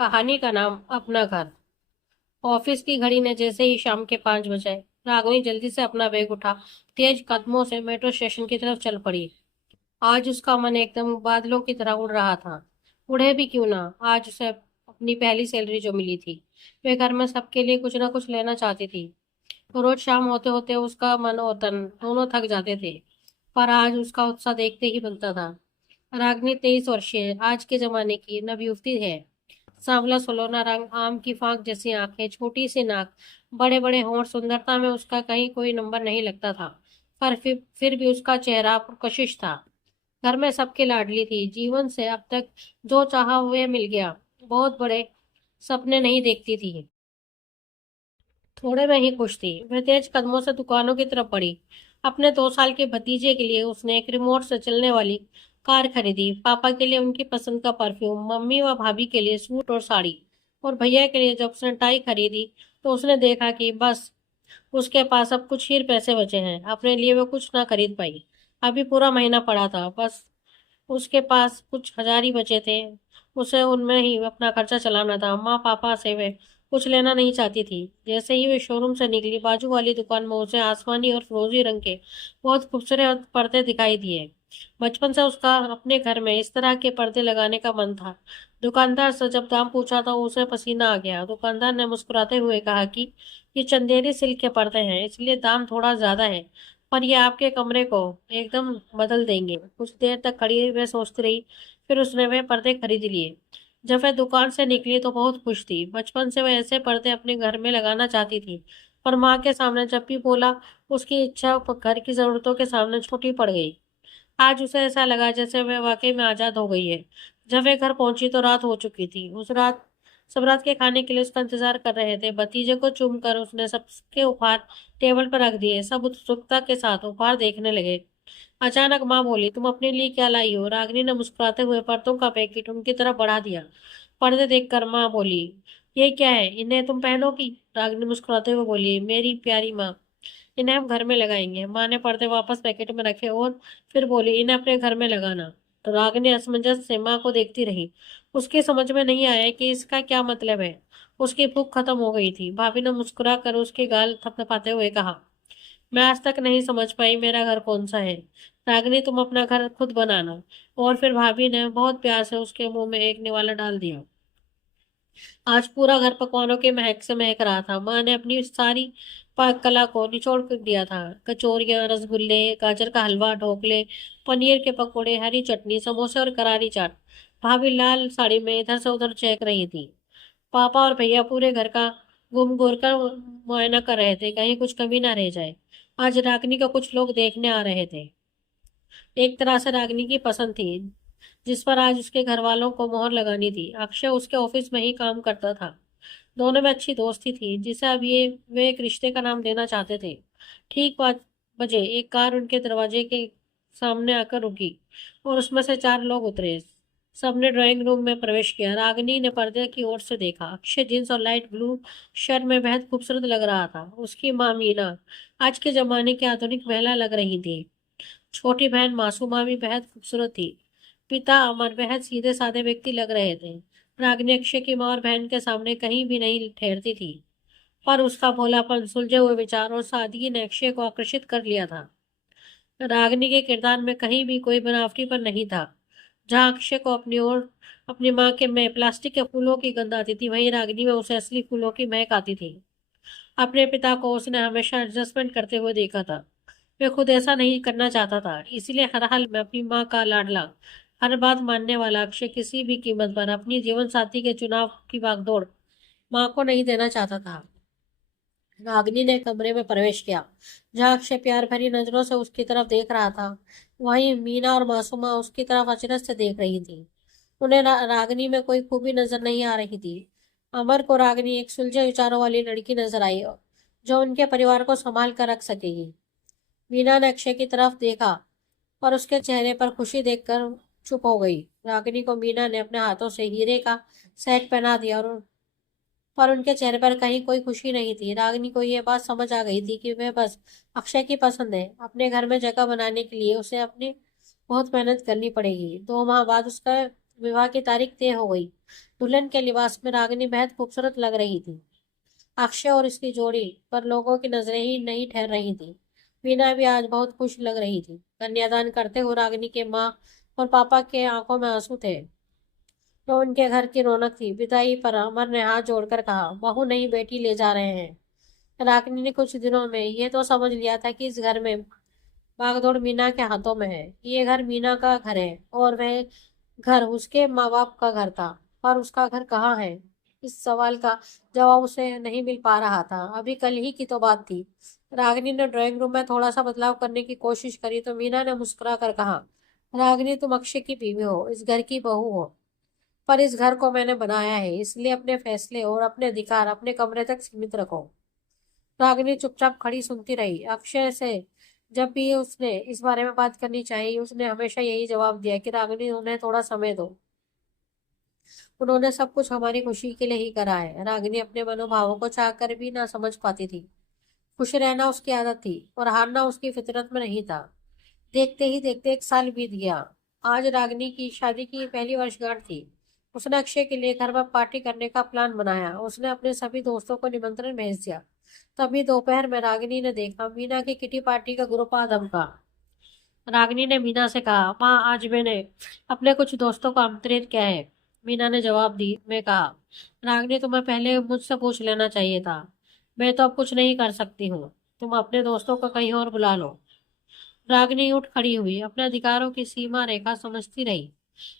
कहानी का नाम अपना घर। ऑफिस की घड़ी ने जैसे ही शाम के 5 बजे, राघवी जल्दी से अपना बैग उठा तेज कदमों से मेट्रो स्टेशन की तरफ चल पड़ी। आज उसका मन एकदम बादलों की तरह उड़ रहा था। उड़े भी क्यों ना, आज उसे अपनी पहली सैलरी जो मिली थी, वे घर में सबके लिए कुछ ना कुछ लेना चाहती थी। रोज शाम होते होते उसका मन और तन दोनों थक जाते थे, पर आज उसका उत्साह देखते ही बनता था। रागनी 23 वर्षीय आज के जमाने की नवयुवती है। सांवला सलोना रंग, आम की फांक जैसी आंखें, छोटी सी नाक, बड़े बड़े होंठ, सुंदरता में उसका कहीं कोई नंबर नहीं लगता था। पर फिर भी उसका चेहरा पुरकशिश था। घर में सबकी लाडली थी। जीवन से अब तक जो चाहा वह मिल गया। बहुत बड़े सपने नहीं देखती थी, थोड़े में ही खुश थी। वह तेज कदमों से दुकानों की तरफ बढ़ी। अपने 2 साल के भतीजे के लिए उसने एक रिमोट से चलने वाली कार खरीदी, पापा के लिए उनकी पसंद का परफ्यूम, मम्मी व भाभी के लिए सूट और साड़ी, और भैया के लिए जब उसने टाई खरीदी तो उसने देखा कि बस उसके पास अब कुछ ही पैसे बचे हैं। अपने लिए वो कुछ ना खरीद पाई। अभी पूरा महीना पड़ा था, बस उसके पास कुछ हजार ही बचे थे। उसे उनमें ही अपना खर्चा चलाना था। माँ पापा से वे कुछ लेना नहीं चाहती थी। जैसे ही वे शोरूम से निकली, बाजू वाली दुकान में उसे आसमानी और फिरोजी रंग के बहुत खूबसूरत पर्दे दिखाई दिए। बचपन से उसका अपने घर में इस तरह के पर्दे लगाने का मन था। दुकानदार से जब दाम पूछा तो उसे पसीना आ गया। दुकानदार ने मुस्कुराते हुए कहा कि ये चंदेरी सिल्क के पर्दे हैं, इसलिए दाम थोड़ा ज्यादा है, पर ये आपके कमरे को एकदम बदल देंगे। कुछ देर तक खड़ी वे सोचती रही, फिर उसने वे पर्दे खरीद लिए। जब वह दुकान से निकली तो बहुत खुश थी। बचपन से वह ऐसे पर्दे अपने घर में लगाना चाहती थी, पर माँ के सामने जब भी बोला, उसकी इच्छा घर की जरूरतों के सामने छोटी पड़ गई। आज उसे ऐसा लगा जैसे वह वाकई में आजाद हो गई है। जब वह घर पहुंची तो रात हो चुकी थी। उस रात सब रात के खाने के लिए उसका इंतजार कर रहे थे। भतीजे को चूमकर उसने सबके उपहार टेबल पर रख दिए। सब उत्सुकता के साथ उपहार देखने लगे। अचानक माँ बोली, तुम अपने लिए क्या लाई हो? रागिनी ने मुस्कुराते हुए पर्दों का पैकेट उनकी तरफ बढ़ा दिया। पर्दे देखकर माँ बोली, ये क्या है, इन्हें तुम पहनोगी? रागिनी मुस्कुराते हुए बोली, मेरी प्यारी माँ, इन्हें हम घर में लगाएंगे। माँ ने पर्दे वापस पैकेट में रखे और फिर बोली, इन्हें अपने घर में लगाना। तो रागिनी असमंजस से माँ को देखती रही। उसकी समझ में नहीं आया कि इसका क्या मतलब है। उसकी भूख खत्म हो गई थी। भाभी ने मुस्कुरा कर उसके गाल थपथपाते हुए कहा, मैं आज तक नहीं समझ पाई मेरा घर कौन सा है। रागिनी, तुम अपना घर खुद बनाना। और फिर भाभी ने बहुत प्यार से उसके मुंह में एक निवाला डाल दिया। आज पूरा घर पकवानों के महक से महक रहा था। माँ ने अपनी सारी पाक कला को निचोड़ कर दिया था। कचौरियाँ, रसगुल्ले, गाजर का हलवा, ढोकले, पनीर के पकोड़े, हरी चटनी, समोसे और करारी चाट। भाभी लाल साड़ी में इधर से उधर चहक रही थी। पापा और भैया पूरे घर का घूम घूर कर मुआयना कर रहे थे, कहीं कुछ कमी ना रह जाए। आज रागनी को कुछ लोग देखने आ रहे थे। एक तरह से रागनी की पसंद थी, जिस पर आज उसके घर वालों को मोहर लगानी थी। अक्षय उसके ऑफिस में ही काम करता था। दोनों में अच्छी दोस्ती थी, जिसे अब ये वे एक रिश्ते का नाम देना चाहते थे। ठीक 5 बजे एक कार उनके दरवाजे के सामने आकर रुकी और उसमें से 4 लोग उतरे। सबने ड्राइंग रूम में प्रवेश किया। रागिनी ने पर्दे की ओर से देखा। अक्षय जींस और लाइट ब्लू शर्ट में बेहद खूबसूरत लग रहा था। उसकी माँ मीना आज के जमाने की आधुनिक महिला लग रही थी। छोटी बहन मासूमा भी बेहद खूबसूरत थी। पिता अमर बेहद सीधे साधे व्यक्ति लग रहे थे। रागिनी अक्षय की माँ और बहन के सामने कहीं भी नहीं ठहरती थी, पर उसका भोलापन, सुलझे हुए विचार और सादगी ने अक्षय को आकर्षित कर लिया था। रागिनी के किरदार में कहीं भी कोई बनावटीपन नहीं था। जहाँ अक्षय को अपनी ओर अपनी माँ के में प्लास्टिक के फूलों की गंध आती थी, वहीं रागिनी में उसे असली फूलों की महक आती थी। अपने पिता को उसने हमेशा एडजस्टमेंट करते हुए देखा था। वे खुद ऐसा नहीं करना चाहता था, इसलिए हर हाल में अपनी माँ का लाडला, हर बात मानने वाला अक्षय किसी भी कीमत पर अपनी जीवन साथी के चुनाव की भागदौड़ माँ को नहीं देना चाहता था। रागिनी ने कमरे में प्रवेश किया। जहाँ अक्षय प्यार भरी नजरों से उसकी तरफ देख रहा था, वहीं मीना और मासूमा उसकी तरफ अचरज से देख रही थी। उन्हें रागिनी में कोई खूबी नजर नहीं आ रही थी। अमर को रागिनी एक सुलझे विचारों वाली लड़की नजर आई, जो उनके परिवार को संभाल कर रख सकेगी। मीना ने अक्षय की तरफ देखा, पर उसके चेहरे पर खुशी देखकर चुप हो गई। रागिनी को मीना ने अपने हाथों से हीरे का सेट पहना दिया, और पर उनके चेहरे पर कहीं कोई खुशी नहीं थी। रागिनी को यह बात समझ आ गई थी कि वह बस अक्षय की पसंद है। अपने घर में जगह बनाने के लिए उसे अपनी बहुत मेहनत करनी पड़ेगी। 2 माह बाद उसका विवाह की तारीख तय हो गई। दुल्हन के लिबास में रागिनी बेहद खूबसूरत लग रही थी। अक्षय और इसकी जोड़ी पर लोगों की नजरें ही नहीं ठहर रही थी। मीना भी आज बहुत खुश लग रही थी। कन्यादान करते हुए रागिनी के माँ और पापा के आंखों में आंसू थे। तो उनके घर की रौनक थी। विदाई पर अमर ने हाथ जोड़कर कहा, बहू नहीं बेटी ले जा रहे हैं। रागिनी ने कुछ दिनों में ये तो समझ लिया था कि इस घर में भागदौड़ मीना के हाथों में है। ये घर मीना का घर है और वह घर उसके माँ बाप का घर था। पर उसका घर कहाँ है? इस सवाल का जवाब उसे नहीं मिल पा रहा था। अभी कल ही की तो बात थी। रागिनी ने ड्राइंग रूम में थोड़ा सा बदलाव करने की कोशिश करी तो मीना ने मुस्कुरा कर कहा, रागिनी तुम अक्षय की बीवी हो, इस घर की बहू हो। पर इस घर को मैंने बनाया है, इसलिए अपने फैसले और अपने अधिकार अपने कमरे तक सीमित रखो। रागिनी चुपचाप खड़ी सुनती रही। अक्षय से जब भी उसने इस बारे में बात करनी चाहिए, उसने हमेशा यही जवाब दिया कि रागिनी उन्हें थोड़ा समय दो। उन्होंने सब कुछ हमारी खुशी के लिए ही करा है। रागिनी अपने मनोभावों को चाह कर भी ना समझ पाती थी। खुश रहना उसकी आदत थी और हारना उसकी फितरत में नहीं था। देखते ही देखते 1 साल बीत गया। आज रागिनी की शादी की पहली वर्षगांठ थी। उसने अक्षय के लिए घर पर पार्टी करने का प्लान बनाया। उसने अपने सभी दोस्तों को निमंत्रण भेज दिया। तभी दोपहर में रागिनी ने देखा मीना की किटी पार्टी का ग्रुप आ धमका। रागिनी ने मीना से कहा, माँ आज मैंने अपने कुछ दोस्तों को आमंत्रित किया है। मीना ने जवाब दी में कहा, रागिनी तुम्हें पहले मुझसे पूछ लेना चाहिए था। मैं तो अब कुछ नहीं कर सकती हूँ। तुम अपने दोस्तों को कहीं और बुला लो। रागिनी उठ खड़ी हुई, अपने अधिकारों की सीमा रेखा समझती रही।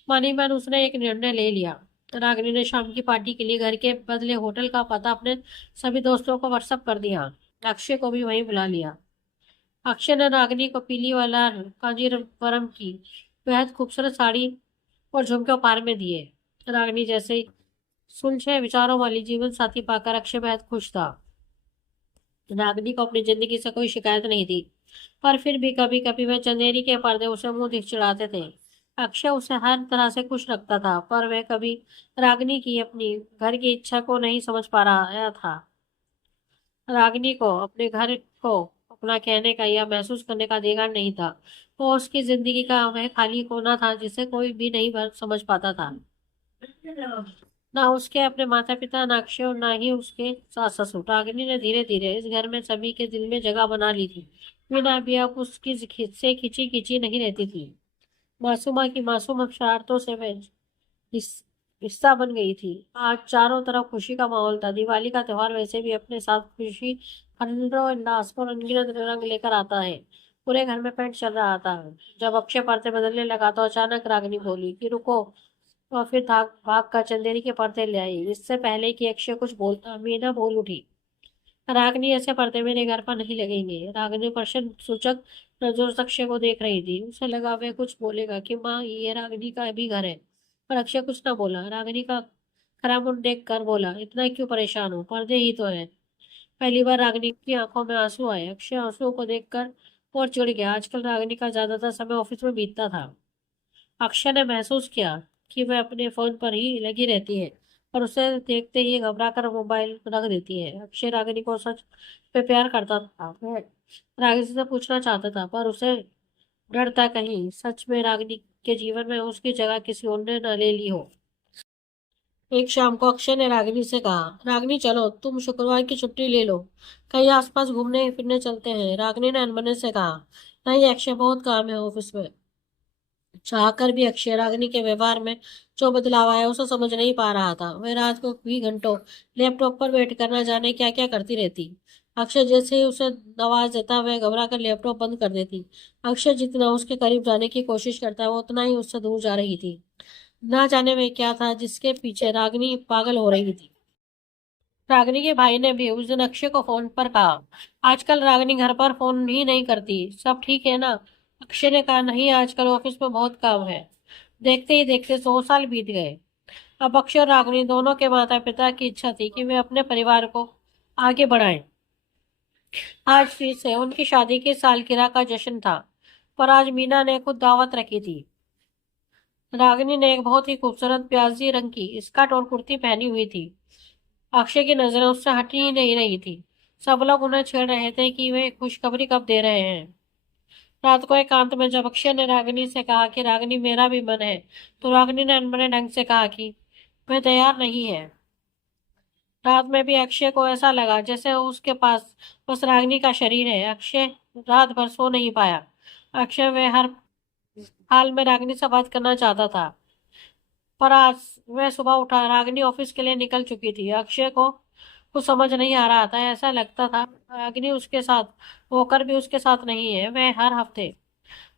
मानी मन उसने एक निर्णय ले लिया। रागिनी ने शाम की पार्टी के लिए घर के बदले होटल का पता अपने सभी दोस्तों को व्हाट्सएप कर दिया। अक्षय को भी वहीं बुला लिया। अक्षय ने रागिनी को पीली वाला कांजीवरम की बेहद खूबसूरत साड़ी और झुमके उपहार में दिए। रागिनी जैसे सुलझे विचारों वाली जीवन साथी पाकर अक्षय बेहद खुश था। रागिनी को अपनी जिंदगी से कोई शिकायत नहीं थी, पर फिर भी कभी कभी वह चंदेरी के पर्दे उसे मुंह दिख चिढ़ाते थे। अक्षय उसे हर तरह से खुश रखता था, पर वह कभी रागिनी की अपनी घर की इच्छा को नहीं समझ पा रहा था। रागिनी को अपने घर को अपना कहने का या महसूस करने का अधिकार नहीं था। वो उसकी जिंदगी का वह खाली कोना था जिसे कोई भी नहीं समझ पाता था। ना उसके अपने माता पिता, ना अक्षय और ना ही उसके सास ससुर। रागिनी ने धीरे धीरे इस घर में सभी के दिल में जगह बना ली थी। मीना भी अब उसकी से खिंची खिंची नहीं रहती थी। मासूमा की मासूम शरारतों से वह हिस- हिस्सा बन गई थी। आज चारों तरफ खुशी का माहौल था। दिवाली का त्योहार वैसे भी अपने साथ खुशी, हर्षोल्लास और अनगिनत रंग लेकर आता है। पूरे घर में पेंट चल रहा था। जब अक्षय पर्दे बदलने लगा तो अचानक रागिनी बोली कि रुको, और फिर भाग भाग कर चंदेरी के पर्दे ले आई। इससे पहले कि अक्षय कुछ बोलता मीना बोल उठी, रागिनी ऐसे पर्दे मेरे घर पर नहीं लगेंगे। रागिनी प्रश्न सूचक नजरों से अक्षय को देख रही थी। उसे लगा वह कुछ बोलेगा कि माँ ये रागिनी का भी घर है, पर अक्षय कुछ ना बोला। रागिनी का खरा मुंह देख कर बोला, इतना क्यों परेशान हो, पर्दे ही तो है। पहली बार रागिनी की आंखों में आंसू आए। अक्षय आंसुओं को देखकर और चिढ़ गया। आजकल रागिनी का ज्यादातर समय ऑफिस में बीतता था। अक्षय ने महसूस किया कि वह अपने फोन पर ही लगी रहती है और उसे देखते ही घबरा कर मोबाइल रख देती है। अक्षय रागिनी को सच पे प्यार करता था। वह रागिनी से पूछना चाहता था, पर उसे डर था कहीं सच में रागिनी के जीवन में उसकी जगह किसी और ने न ले ली हो। एक शाम को अक्षय ने रागिनी से कहा, रागिनी चलो तुम शुक्रवार की छुट्टी ले लो, कहीं आसपास घूमने फिरने चलते हैं। रागिनी ने अनमने से कहा, नहीं अक्षय, बहुत काम है ऑफिस में। चाहकर भी अक्षय रागिनी के व्यवहार में जो बदलाव आया उसे समझ नहीं पा रहा था। वह रात को भी घंटों लैपटॉप पर बैठ कर न जाने क्या क्या करती रहती। अक्षय जैसे ही उसे आवाज देता वह घबरा कर लैपटॉप बंद कर देती। अक्षय जितना उसके करीब जाने की कोशिश करता वो उतना ही उससे दूर जा रही थी। ना जाने में क्या था जिसके पीछे रागिनी पागल हो रही थी। रागिनी के भाई ने भी उस दिन अक्षय को फोन पर कहा, आजकल रागिनी घर पर फोन ही नहीं करती, सब ठीक है ना? अक्षय ने कहा, नहीं आजकल ऑफिस में बहुत काम है। देखते ही देखते 100 साल बीत गए। अब अक्षय और रागिनी दोनों के माता पिता की इच्छा थी कि वे अपने परिवार को आगे बढ़ाएं। आज फिर से उनकी शादी की सालगिरह का जश्न था, पर आज मीना ने खुद दावत रखी थी। रागिनी ने एक बहुत ही खूबसूरत प्याजी रंग की स्कर्ट और कुर्ती पहनी हुई थी। अक्षय की नजरें उससे हट ही नहीं रही थी। सब लोग उन्हें छेड़ रहे थे कि वे खुशखबरी कब दे रहे हैं। रात को एकांत में जब अक्षय ने रागिनी से कहा कि रागिनी मेरा भी मन है, तो रागिनी ने अनबने ढंग से कहा कि वह तैयार नहीं है। रात में भी अक्षय को ऐसा लगा जैसे उसके पास बस रागिनी का शरीर है। अक्षय रात भर सो नहीं पाया। अक्षय वह हर हाल में रागिनी से बात करना चाहता था, पर आज वह सुबह उठा, रागिनी ऑफिस के लिए निकल चुकी थी। अक्षय को कुछ समझ नहीं आ रहा था। ऐसा लगता था रागिनी उसके साथ होकर भी उसके साथ नहीं है। वह हर हफ्ते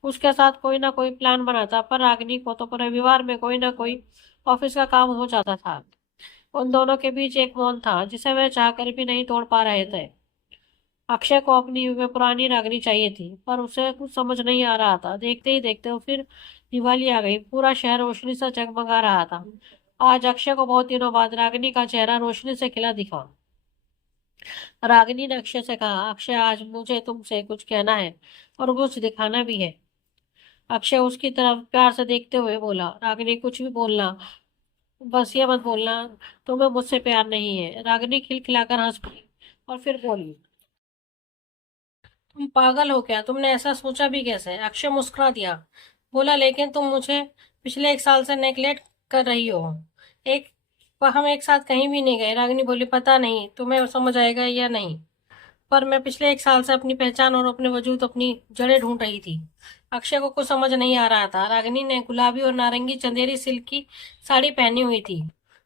उसके साथ कोई ना कोई प्लान बनाता, पर रागिनी को तो रविवार में कोई ना कोई ऑफिस का काम हो जाता था। उन दोनों के बीच एक मौन था जिसे वे चाहकर भी नहीं तोड़ पा रहे थे। अक्षय को अपनी वे पुरानी रागिनी चाहिए थी, पर उसे कुछ समझ नहीं आ रहा था। देखते ही देखते फिर दिवाली आ गई। पूरा शहर रोशनी से जगमगा रहा था। आज अक्षय को बहुत दिनों बाद रागिनी का चेहरा रोशनी से खिला दिखा। रागिनी ने अक्षय से कहा, अक्षय आज मुझे तुमसे कुछ कहना है और कुछ दिखाना भी है। अक्षय उसकी तरफ प्यार से देखते हुए बोला, रागिनी कुछ भी बोलना, बस ये मत बोलना तुम्हें मुझसे प्यार नहीं है। रागिनी खिलखिलाकर हंस पड़ी और फिर बोली, तुम पागल हो क्या? तुमने ऐसा सोचा भी कैसे? अक्षय मुस्कुरा दिया, बोला, लेकिन तुम मुझे पिछले 1 साल से नेगलेक्ट कर रही हो। एक हम एक साथ कहीं भी नहीं गए। रागिनी बोली, पता नहीं तुम्हें समझ आएगा या नहीं, पर मैं पिछले 1 साल से अपनी पहचान और अपने वजूद, अपनी जड़ें ढूंढ रही थी। अक्षय को कुछ समझ नहीं आ रहा था। रागिनी ने गुलाबी और नारंगी चंदेरी सिल्क की साड़ी पहनी हुई थी,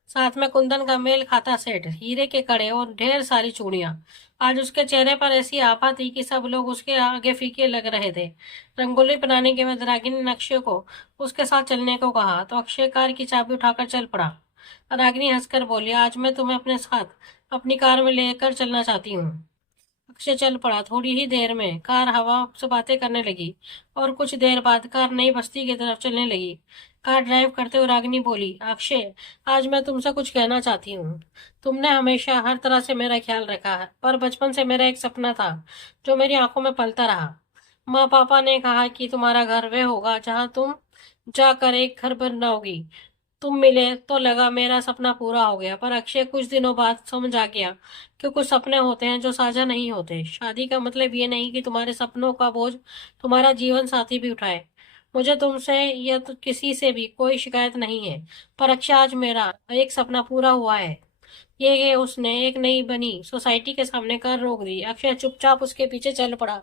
साथ में कुंदन का मेल खाता सेट, हीरे के कड़े और ढेर सारी चूड़ियां। आज उसके चेहरे पर ऐसी आभा थी कि सब लोग उसके आगे फीके लग रहे थे। रंगोली बनाने के बाद रागिनी ने अक्षय को उसके साथ चलने को कहा, तो अक्षय कार की चाबी उठाकर चल पड़ा। रागिनी हंसकर बोली, आज मैं तुम्हें अपने साथ अपनी कार में लेकर चलना चाहती हूँ। अक्षय चल पड़ा। थोड़ी ही देर में कार हवा से बातें करने लगी और कुछ देर बाद कार नई बस्ती की तरफ चलने लगी। कार ड्राइव करते हुए रागिनी बोली, अक्षय आज मैं तुमसे कुछ कहना चाहती हूँ। तुमने हमेशा हर तरह से मेरा ख्याल रखा है, पर बचपन से मेरा एक सपना था जो मेरी आंखों में पलता रहा। माँ पापा ने कहा कि तुम्हारा घर वह होगा जहाँ तुम जाकर एक घर बनाओगी। तुम मिले तो लगा मेरा सपना पूरा हो गया, पर अक्षय कुछ दिनों बाद समझ आ गया कि कुछ सपने होते हैं जो साझा नहीं होते। शादी का मतलब ये नहीं कि तुम्हारे सपनों का बोझ तुम्हारा जीवन साथी भी उठाए। मुझे तुमसे या तो किसी से भी कोई शिकायत नहीं है, पर अक्षय आज मेरा एक सपना पूरा हुआ है। ये उसने एक नई बनी सोसाइटी के सामने कर रोक दी। अक्षय चुपचाप उसके पीछे चल पड़ा।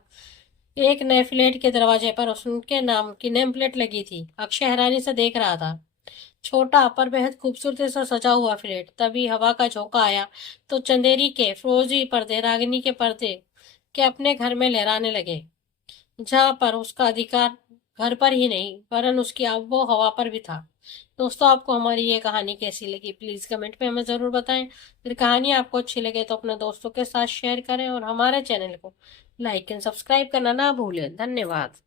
एक नए फ्लैट के दरवाजे पर उसके नाम की नेम प्लेट लगी थी। अक्षय हैरानी से देख रहा था। छोटा पर बेहद खूबसूरती से सजा हुआ फ्लैट। तभी हवा का झोंका आया तो चंदेरी के फिरोजी पर्दे रागिनी के पर्दे के अपने घर में लहराने लगे, जहां पर उसका अधिकार घर पर ही नहीं वरन उसकी आबो हवा पर भी था। दोस्तों, आपको हमारी ये कहानी कैसी लगी प्लीज कमेंट में हमें जरूर बताएं। फिर कहानी आपको अच्छी लगे तो अपने दोस्तों के साथ शेयर करें और हमारे चैनल को लाइक एंड सब्सक्राइब करना ना भूलें। धन्यवाद।